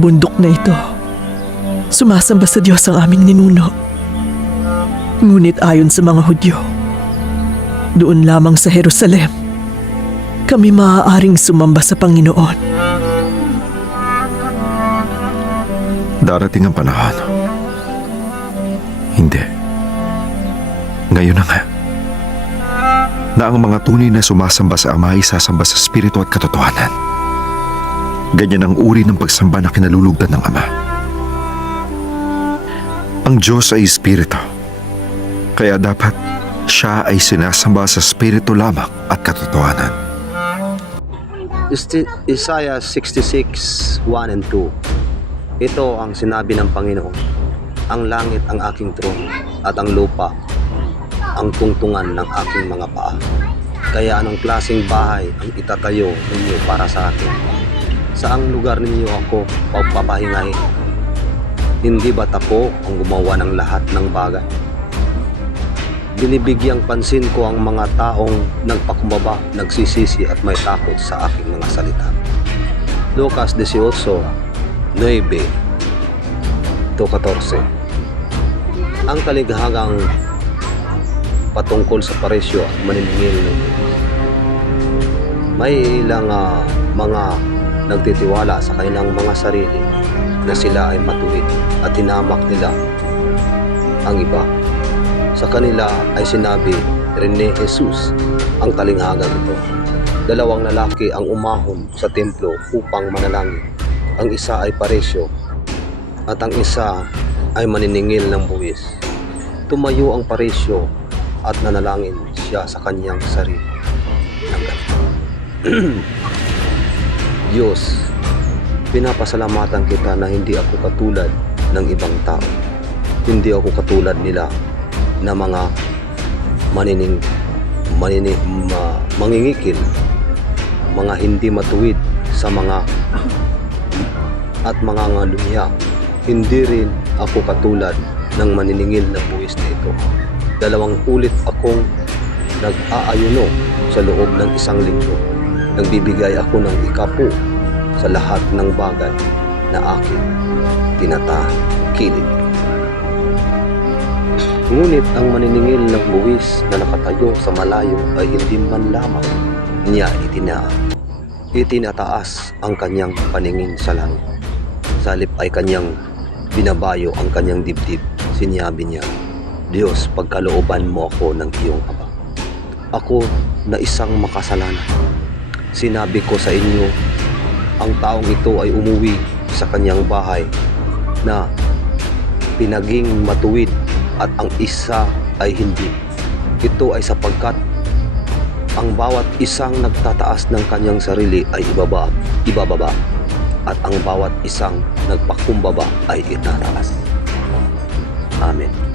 bundok na ito, sumasamba sa Diyos ang aming ninuno. Ngunit ayon sa mga Hudyo, doon lamang sa Jerusalem, kami maaaring sumamba sa Panginoon. Darating ang panahon. Hindi. Ngayon na nga. Na ang mga tunay na sumasamba sa Ama ay sasamba sa Espiritu at katotohanan. Ganyan ang uri ng pagsamba na kinalulugdan ng Ama. Ang Diyos ay Espiritu. Kaya dapat siya ay sinasamba sa Espiritu lamang at katotohanan. Isaiah 66:1 and 2. Ito ang sinabi ng Panginoon. Ang langit ang aking trono at ang lupa ang tungtungan ng aking mga paa. Kaya anong klaseng bahay ang itatayo ninyo para sa akin? Saang lugar ninyo ako pagpapahingahin? Hindi ba't ako ang gumawa ng lahat ng bagay? Binibigyang pansin ko ang mga taong nagpakumbaba, nagsisisi at may takot sa aking mga salita. Lucas 18:9-14. Ang kalighagang patungkol sa paresyo at maniningil ng may ilang mga nagtitiwala sa kanilang mga sarili na sila ay matuwid at tinamak nila ang iba. Sa kanila ay sinabi rin ni Jesus ang talinghaga nito. Dalawang lalaki ang umahon sa templo upang manalangin. Ang isa ay paresyo at ang isa ay maniningil ng buwis. Tumayo ang paresyo at nanalangin siya sa kanyang sarili ng ganito. Diyos, pinapasalamatan kita na hindi ako katulad ng ibang tao. Hindi ako katulad nila na mga mangingikil, mga hindi matuwid sa mga at mga ngalunya. Hindi rin ako katulad ng maniningil na buwis na ito. 2 ulit akong nag-aayuno sa loob ng 1 linggo. Nagbibigay ako ng ikapu sa lahat ng bagay na aking tinatakilid. Ngunit ang maniningil ng buwis na nakatayo sa malayo ay hindi man lamang niya itinataas ang kanyang paningin sa langit. Sa halip ay kanyang binabayo ang kanyang dibdib. Sinabi niya, Diyos, pagkalooban mo ako ng iyong habag. Ako na isang makasalanan. Sinabi ko sa inyo, ang taong ito ay umuwi sa kanyang bahay na pinaging matuwid at ang isa ay hindi. Ito ay sapagkat ang bawat isang nagtataas ng kanyang sarili ay ibababa at ang bawat isang nagpakumbaba ay itataas. Amen.